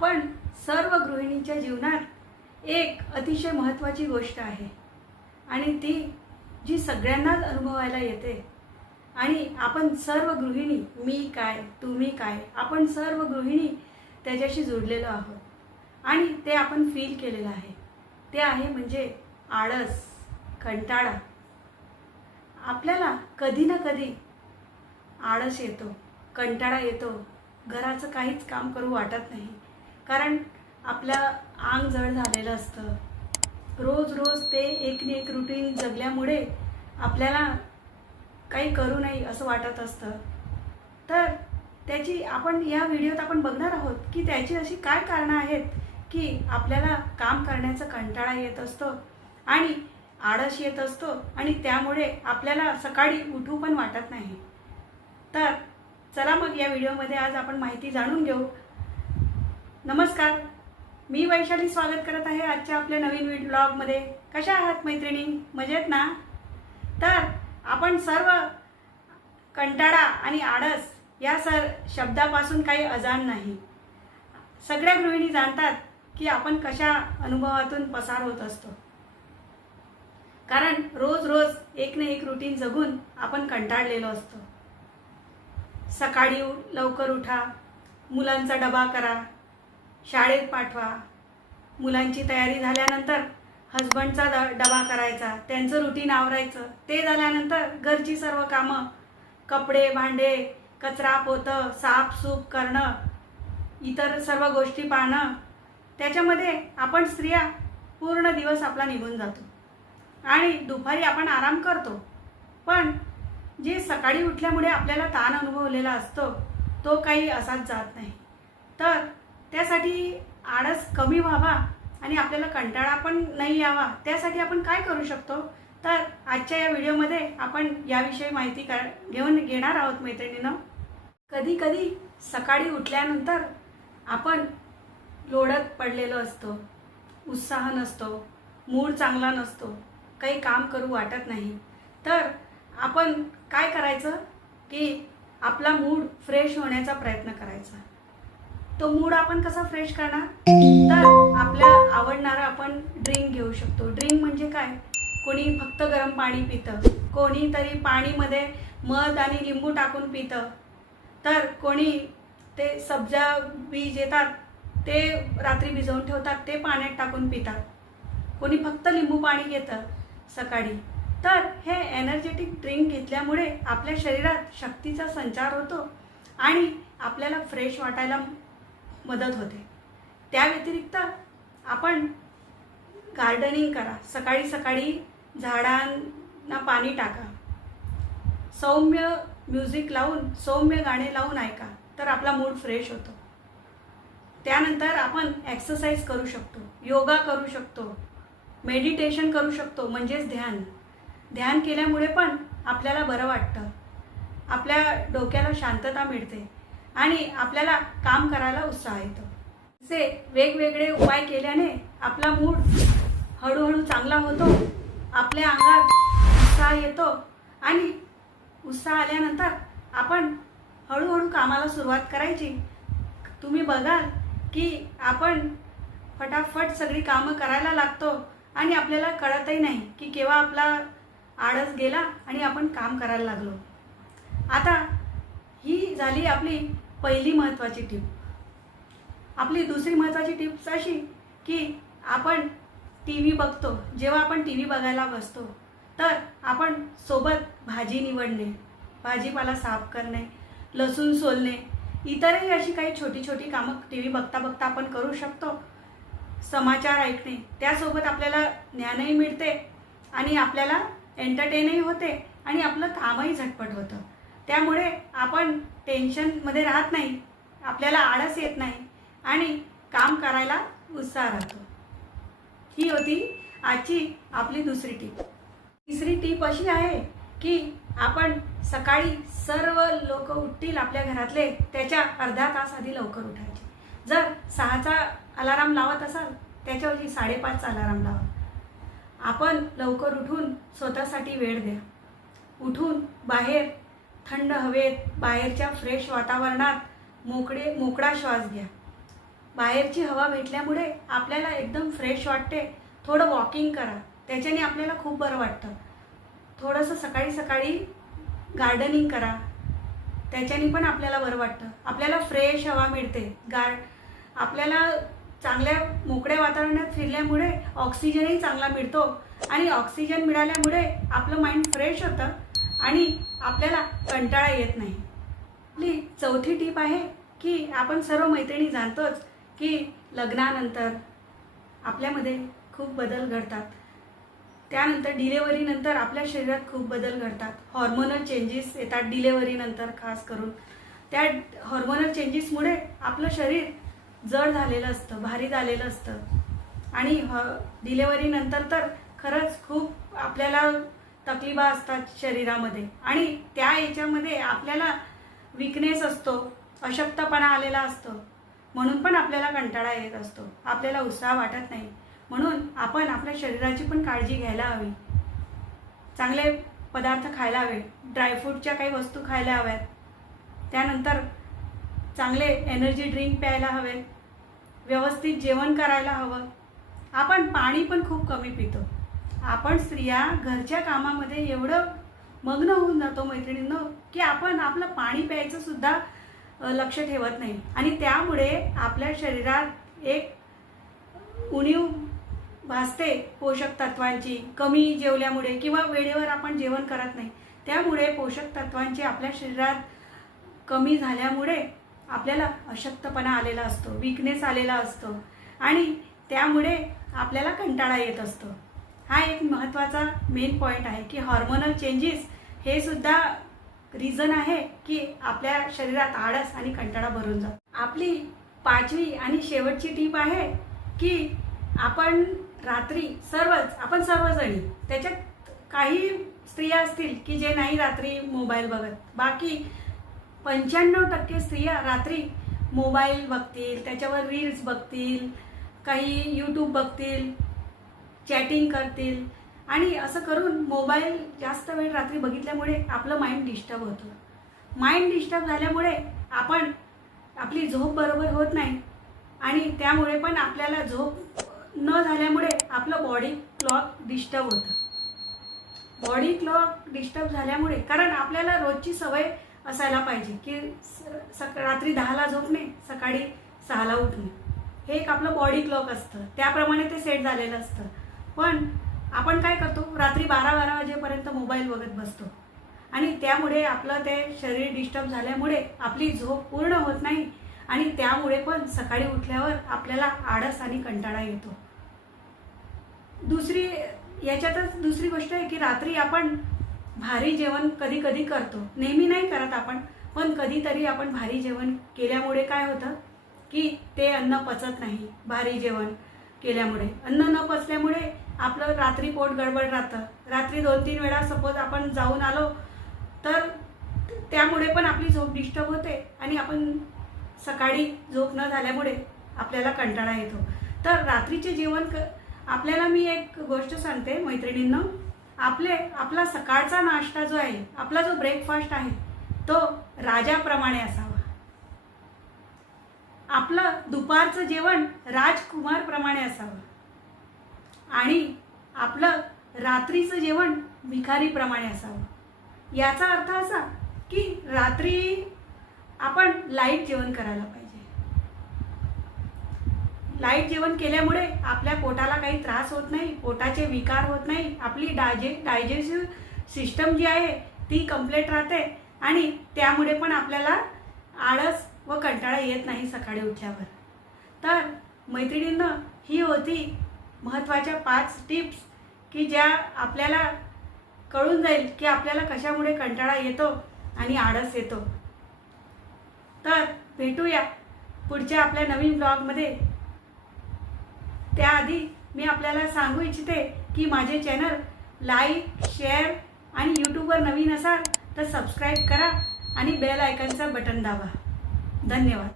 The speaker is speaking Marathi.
आपण सर्व गृहिणीच्या जीवनात एक अतिशय महत्त्वाची गोष्ट आहे. आणि ती जी सगळ्यांनाच अनुभवायला येते. आणि आपण सर्व गृहिणी मी काय तुम्ही काय आपण सर्व गृहिणी त्याच्याशी जोडलेलो आहोत. आणि ते आपण फील केलेलं आहे. ते आहे म्हणजे आळस कंटाळा. आपल्याला कधी ना कधी आळस येतो कंटाळा येतो. घराचं काहीच काम करू वाटत नाही. कारण आपलं आंग जड झालेलं असतं. रोज रोज ते एक ने एक रुटीन जगल्यामुळे आपल्याला काही करू नाही असं वाटत असतं. तर त्याची आपण या व्हिडिओत आपण बघणार आहोत की त्याची अशी काय कारणं आहेत की आपल्याला काम करण्याचा कंटाळा येत असतो आणि आळस येत असतो आणि त्यामुळे आपल्याला सकाळी उठू पण वाटत नाही. तर चला मग या व्हिडिओमध्ये आज आपण माहिती जाणून घेऊ नमस्कार. मी वैशाली स्वागत करत आहे आजच्या आपल्या नवीन ब्लॉगमध्ये कशा आहात मैत्रिणी? मजेत ना? तर आपण सर्व कंटाळा आणि आळस या सर शब्दापासून काही अजाण नाही. सगळ्या गृहिणी जाणतात की आपण कशा अनुभवातून पसार होत असतो. कारण रोज रोज एक ना एक रुटीन जगून आपण कंटाळलेलो असतो. सकाळी लवकर उठा मुलांचा डबा करा शाळेत पाठवा. मुलांची तयारी झाल्यानंतर हजबंडचा द डबा करायचा. त्यांचं रुटीन आवरायचं. ते झाल्यानंतर घरची सर्व कामं कपडे भांडे कचरा पोतं साफसूफ करणं इतर सर्व गोष्टी पाहणं त्याच्यामध्ये आपण स्त्रिया पूर्ण दिवस आपला निघून जातो. आणि दुपारी आपण आराम करतो. पण जे सकाळी उठल्यामुळे आपल्याला ताण अनुभवलेला असतो तो काही असाच जात नाही. तर त्यासाठी आळस कमी व्हावा आणि आपल्याला कंटाळा पण नाही यावा. त्यासाठी आपण काय करू शकतो? तर आजच्या या व्हिडिओमध्ये आपण याविषयी माहिती का घेऊन घेणार आहोत मैत्रिणीनं. कधी कधी सकाळी उठल्यानंतर आपण लोळत पडलेलो असतो. उत्साह नसतो. मूड चांगला नसतो. काही काम करू वाटत नाही. तर आपण काय करायचं? की आपला मूड फ्रेश होण्याचा प्रयत्न करायचा. तो मूड आपण कसा फ्रेश करणार? तर आपल्या आवडणारा आपण ड्रिंक घेऊ शकतो. ड्रिंक म्हणजे काय? कोणी फक्त गरम पाणी पितं. कोणीतरी पाणीमध्ये मध आणि लिंबू टाकून पितं. तर कोणी ते सब्जा बीज येतात ते रात्री भिजवून ठेवतात ते पाण्यात टाकून पितात. कोणी फक्त लिंबू पाणी घेतं सकाळी. तर हे एनर्जेटिक ड्रिंक घेतल्यामुळे आपल्या शरीरात शक्तीचा संचार होतो आणि आपल्याला फ्रेश वाटायला मदत होते. त्या व्यतिरिक्त आपण गार्डनिंग करा. सकाळी सकाळी झाडांना पाणी टाका. सौम्य म्युझिक लावून सौम्य गाणे लावून ऐका. तर आपला मूड फ्रेश होतो. त्यानंतर आपण एक्सरसाइज करू शकतो. योगा करू शकतो. मेडिटेशन करू शकतो. म्हणजेच ध्यान. ध्यान केल्यामुळे पण आपल्याला बरं वाटतं. आपल्या डोक्याला शांतता मिळते. आणि आपल्याला काम करायला उत्साह येतो. असे वेगवेगळे उपाय केल्याने आपला मूड हळूहळू चांगला होतो आपल्या अंगात उत्साह येतो आणि उत्साह आल्यानंतर आपण हळूहळू कामाला सुरुवात करायची. तुम्ही बघाल की आपण फटाफट सगळी कामं करायला लागतो आणि आपल्याला कळतही नाही की केव्हा आपला आळस गेला आणि आपण काम करायला लागलो. आता झाली आपली पहिली महत्त्वाची टीप. आपली दुसरी महत्त्वाची टिप्स अशी की आपण टी व्ही बघतो. जेव्हा आपण टी व्ही बघायला बसतो तर आपण सोबत भाजी निवडणे भाजीपाला साफ करणे लसूण सोलणे इतरही अशी काही छोटी छोटी कामं टी व्ही बघता बघता आपण करू शकतो. समाचार ऐकणे त्यासोबत आपल्याला ज्ञानही मिळते आणि आपल्याला एंटरटेनही होते आणि आपलं कामही झटपट होतं. त्यामुळे आपण टेन्शनमध्ये राहत नाही. आपल्याला आळस येत नाही. आणि काम करायला उत्साह राहतो. ही होती आजची आपली दुसरी टीप तिसरी टीप अशी आहे की आपण सकाळी सर्व लोक उठतील आपल्या घरातले त्याच्या अर्धा तास आधी लवकर उठायचे. जर सहाचा अलाराम लावत असाल त्याच्याऐवजी साडेपाचचा अलाराम लावा. आपण लवकर उठून स्वतःसाठी वेळ द्या. उठून बाहेर थंड हवेत बाहेरच्या फ्रेश वातावरणात मोकळे मोकळा श्वास घ्या. बाहेरची हवा भेटल्यामुळे आपल्याला एकदम फ्रेश वाटते. थोडं वॉकिंग करा. त्याच्याने आपल्याला खूप बरं वाटतं. थोडंसं सकाळी सकाळी गार्डनिंग करा. त्याच्याने पण आपल्याला बरं वाटतं. आपल्याला फ्रेश हवा मिळते. गार आपल्याला चांगल्या मोकळ्या वातावरणात फिरल्यामुळे ऑक्सिजनही चांगला मिळतो. आणि ऑक्सिजन मिळाल्यामुळे आपलं माइंड फ्रेश होतं. आणि आपल्याला कंटाळा येत नाही. आपली चौथी टीप आहे की आपण सर्व मैत्रिणी जाणतोच की लग्नानंतर आपल्यामध्ये खूप बदल घडतात. त्यानंतर डिलेवरीनंतर आपल्या शरीरात खूप बदल घडतात. हॉर्मोनल चेंजेस येतात डिलेवरीनंतर खास करून. त्या हॉर्मोनल चेंजेसमुळे आपलं शरीर जड झालेलं असतं भारी झालेलं असतं. आणि ह डिलेवरीनंतर तर खरंच खूप आपल्याला तकलीबा असतात शरीरामध्ये. आणि त्या याच्यामध्ये आपल्याला विकनेस असतो अशक्तपणा आलेला असतो. म्हणून पण आपल्याला कंटाळा येत असतो. आपल्याला उत्साह वाटत नाही. म्हणून आपण आपल्या शरीराची पण काळजी घ्यायला हवी. चांगले पदार्थ खायला हवे. ड्रायफ्रूटच्या काही वस्तू खायला हव्यात. त्यानंतर चांगले एनर्जी ड्रिंक प्यायला हवे व्यवस्थित जेवण करायला हवं. आपण पाणी पण खूप कमी पितो. आपण स्त्रिया घरच्या कामामध्ये एवढं मग्न होऊन जातो मैत्रिणींनो की आपण आपलं पाणी प्यायचं सुद्धा लक्ष ठेवत नाही. आणि त्यामुळे आपल्या शरीरात एक उणीव भासते पोषक तत्वांची. कमी जेवल्यामुळे किंवा वेळेवर आपण जेवण करत नाही. त्यामुळे पोषक तत्वांची आपल्या शरीरात कमी झाल्यामुळे आपल्याला अशक्तपणा आलेला असतो विकनेस आलेला असतो. आणि त्यामुळे आपल्याला कंटाळा येत असतो. हा एक महत्त्वाचा मेन पॉईंट आहे की हॉर्मोनल चेंजेस हे सुद्धा रिझन आहे की आपल्या शरीरात आळस आणि कंटाळा भरून जातो. आपली पाचवी आणि शेवटची टीप आहे की आपण रात्री सर्वच आपण सर्वजणी त्याच्यात काही स्त्रिया असतील की जे नाही रात्री मोबाईल बघत. बाकी पंच्याण्णव टक्के स्त्रिया रात्री मोबाईल बघतील त्याच्यावर रील्स बघतील काही यूट्यूब बघतील चॅटिंग करतील. आणि असं करून मोबाईल जास्त वेळ रात्री बघितल्यामुळे आपलं माइंड डिस्टर्ब होतं. माइंड डिस्टर्ब झाल्यामुळे आपण आपली झोप बरोबर होत नाही. आणि त्यामुळे पण आपल्याला झोप न झाल्यामुळे आपलं बॉडी क्लॉक डिस्टर्ब होतं. बॉडी क्लॉक डिस्टर्ब झाल्यामुळे कारण आपल्याला रोजची सवय असायला पाहिजे की स- सक रात्री दहाला झोपणे सकाळी सहाला उठणे. हे एक आपलं बॉडी क्लॉक असतं. त्याप्रमाणे ते सेट झालेलं असतं. पण आपण काय करतो रात्री बारा बारा वाजेपर्यंत मोबाईल बघत बसतो. आणि त्यामुळे आपलं ते शरीर डिस्टर्ब झाल्यामुळे आपली झोप पूर्ण होत नाही आणि त्यामुळे पण सकाळी उठल्यावर आपल्याला आळस आणि कंटाळा येतो. दुसरी याच्यातच दुसरी गोष्ट आहे की रात्री आपण भारी जेवण कधी कधी करतो. नेहमी नाही करत आपण पण कधीतरी आपण भारी जेवण केल्यामुळे काय होतं की ते अन्न पचत नाही भारी जेवण केल्यामुळे. अन्न न पचल्यामुळे आपलं रात्री पोट गडबड राहतं. रात्री दोन तीन वेळा सपोज आपण जाऊन आलो तर त्यामुळे पण आपली झोप डिस्टर्ब होते आणि आपण सकाळी झोप न झाल्यामुळे आपल्याला कंटाळा येतो. तर रात्रीचे जेवण क आपल्याला मी एक गोष्ट सांगते मैत्रिणींना. आपले आपला सकाळचा नाश्ता जो आहे आपला जो ब्रेकफास्ट आहे तो राजाप्रमाणे असावा. आपलं दुपारचं जेवण राजकुमारप्रमाणे असावं. आणि आपलं रात्रीचं जेवण भिकारीप्रमाणे असावं. याचा अर्थ असा की रात्री आपण लाइट जेवण करायला पाहिजे. लाइट जेवण केल्यामुळे आपल्या पोटाला काही त्रास होत नाही पोटाचे विकार होत नाही आपली डायजे डायजेस्टिव्ह सिस्टम जी आहे ती कंप्लीट राहते आणि त्यामुळे पण आपल्याला आळस व कंटाळा येत नाही सकाळी उठल्यावर. तर मैत्रिणींना ही होती महत्त्वाच्या पाच टिप्स की ज्या आपल्याला कळून जाईल की आपल्याला कशामुळे कंटाळा येतो आणि आळस येतो. तर भेटूया पुढच्या आपल्या नवीन ब्लॉगमध्ये. त्याआधी मी आपल्याला सांगू इच्छिते की माझे चॅनल लाईक शेअर आणि यूट्यूबवर नवीन असाल तर सबस्क्राईब करा आणि बेल आयकनचं बटन दाबा. धन्यवाद.